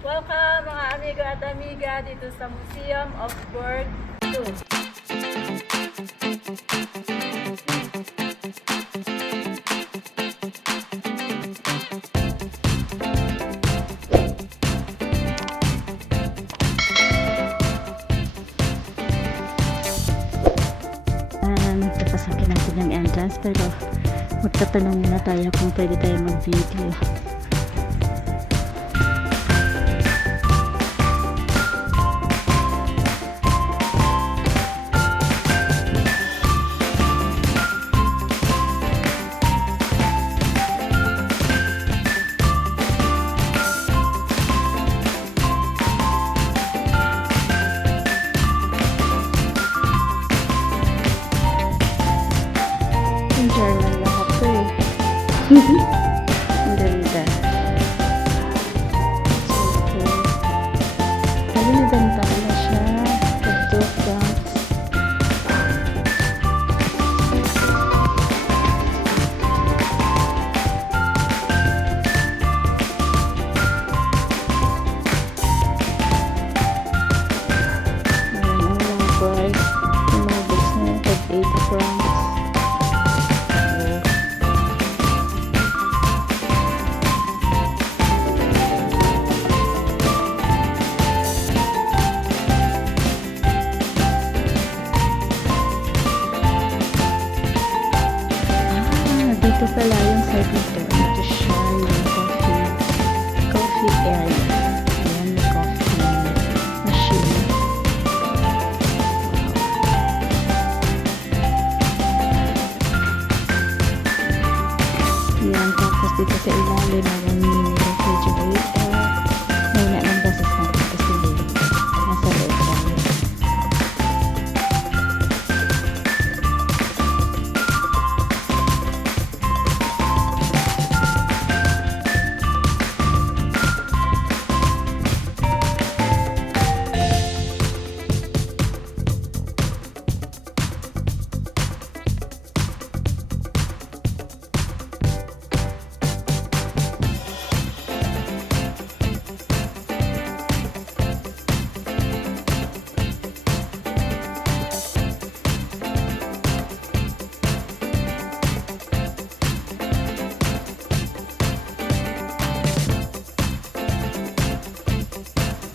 Welcome mga amigo at amiga dito sa Museum of Bird 2. Papasakin natin yung entrance pero magtatanong muna tayo kung pwede tayo mag-video. German lahat to eh. Ang ganda. Sabi na ganda na siya. Pagdok box. Ayan ang mga price. Yung mga books na yung tag 80 francs. Dito pala yung side nito. Ito siya yung coffee area. Ayan, may coffee machine. Ayan, tapos dito sa ilalim may mini refrigerator. May na ng boses natin kasi nasa loob tayo.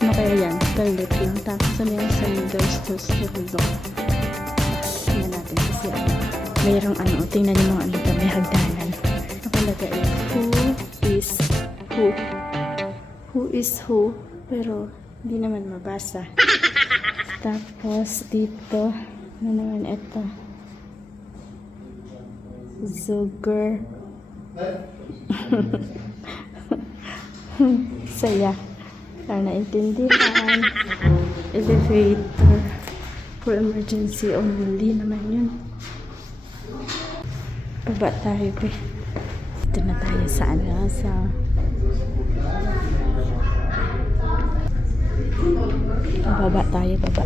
Ano kaya yan? Toilet lang. Tapos ano yung sandals to sildo. Tingnan natin kasi mayroong tingnan nyo mga ito, may hagdanan. Nakalagay who is who. Who is who. Pero hindi naman mabasa. Tapos dito, ano naman ito? Zuger. Saya. Para naintindihan. Elevator. For emergency only naman yun. Baba tayo pe. Dito na tayo sa baba tayo, baba.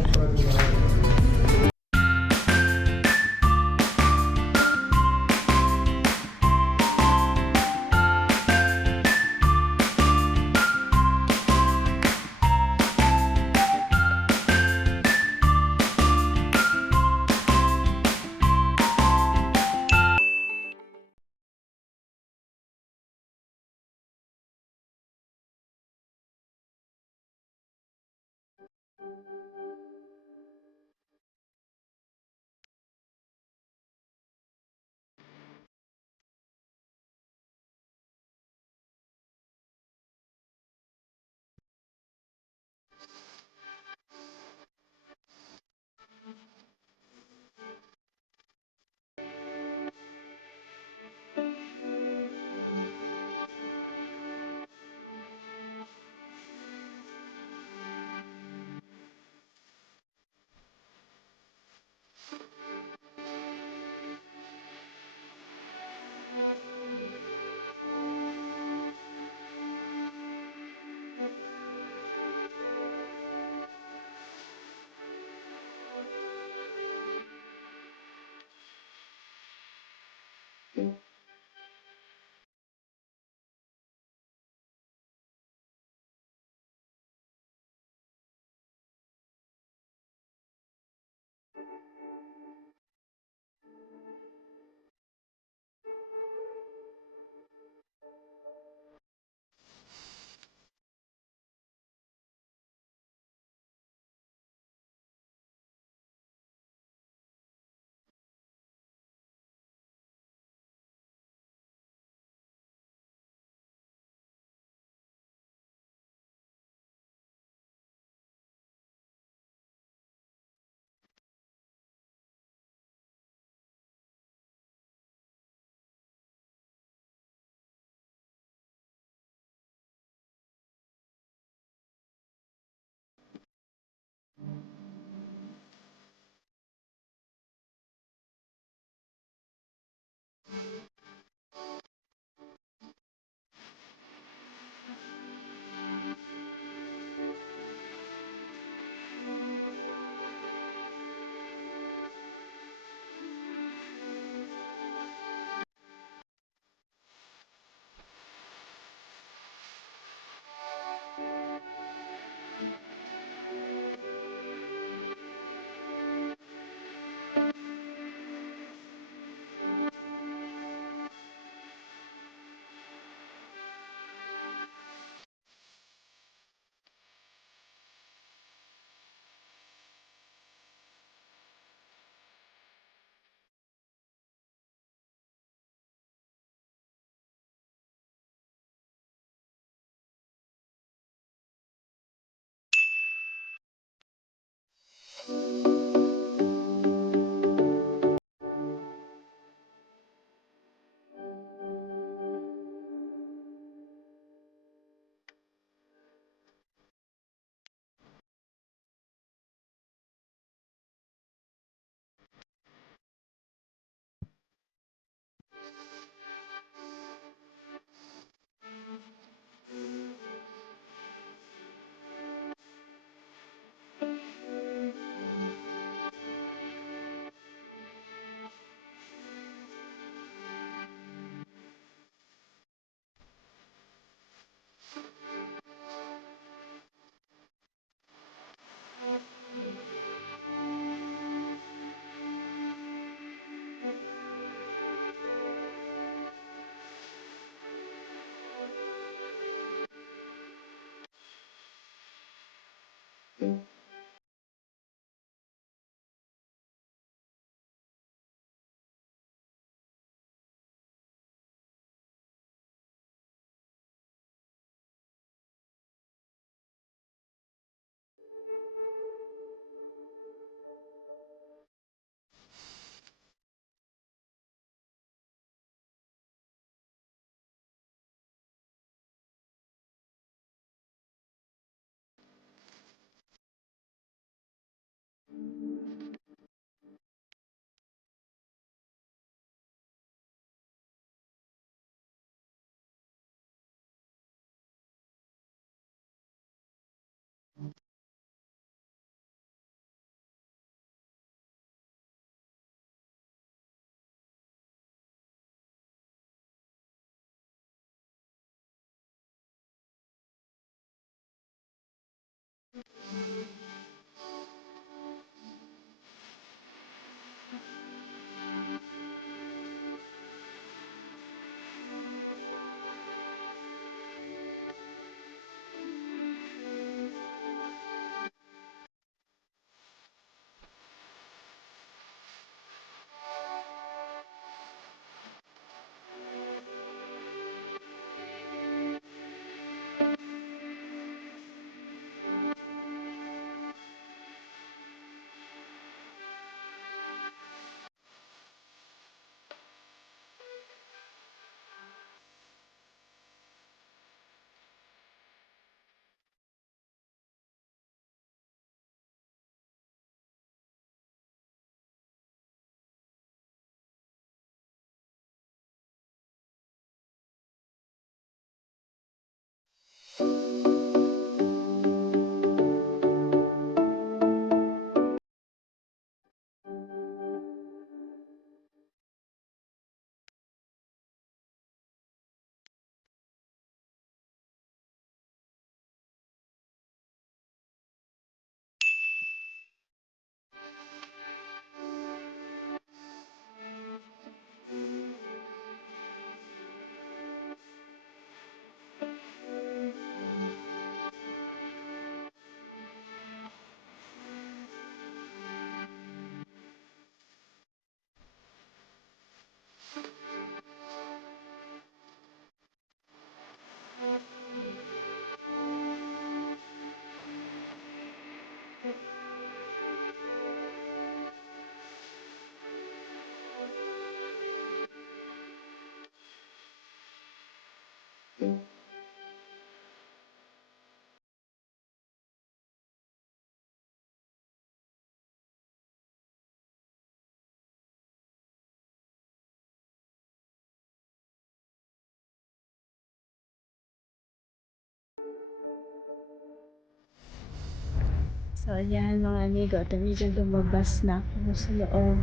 So, ayan mga amigo, at amigo, lumabas na ako sa loob.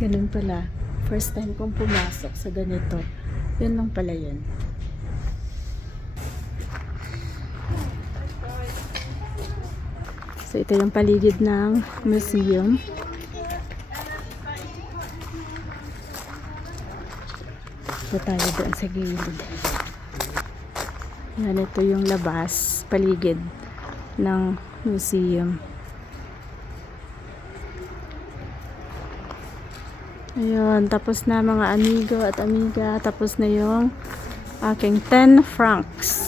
Ganun pala. First time kong pumasok sa ganito. Yun lang pala yun. So, ito yung paligid ng museum. Ito tayo doon sa gilid. Yan, ito yung labas, paligid ng museum. Ayun, tapos na mga amigo at amiga. Tapos na yung aking 10 francs.